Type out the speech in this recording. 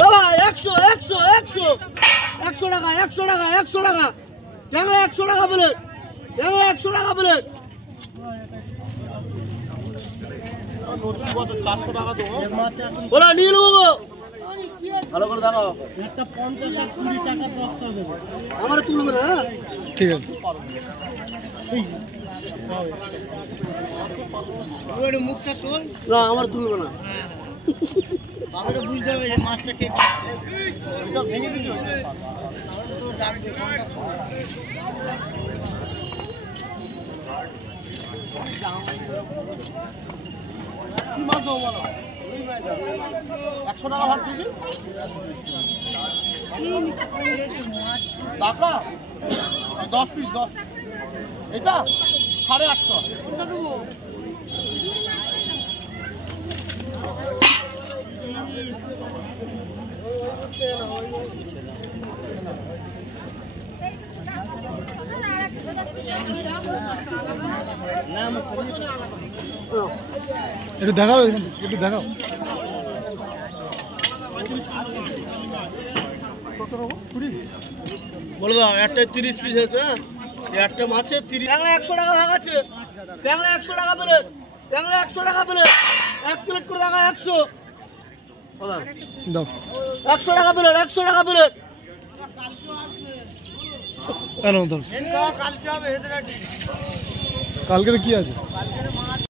বাবা 100 100 100 100 টাকা 100 টাকা 100 টাকা ট্যাংরা 100 টাকা বলে ট্যাংরা 100 টাকা বলে নতুন কত 400 টাকা দেবো বলা নিয়ে নেবো গো ভালো করে দেখাও একটা 50 আর 20 টাকা বস্তা দেবো আমার তুলবে না ঠিক আছে ওই মুখটা তোল না আমার তুলবে না আমি তো বুঝতে পারবে যে মাছটা কে এটা ভেঙে দিও তাহলে তো ডাকবে কি মাছ দেবো বলো 100 টাকা ভাত দিবি টাকা 10 পিস 10 এটা 850 কোনটা দেবো একটু দেখাও একটু দেখাও বলে দাও একটা 30 পিস আছে একটা মাছে 30 ট্যাংরা 100 টাকা ভাগ আছে ট্যাংরা 100 টাকা প্লেট ট্যাংরা 100 টাকা প্লেট এক প্লেট করে টাকা 100 দাও 100 টাকা প্লেট 100 টাকা প্লেট কেন ধর কালকে হবে হেদরাটি কালকে কি আছে কালকে মাছ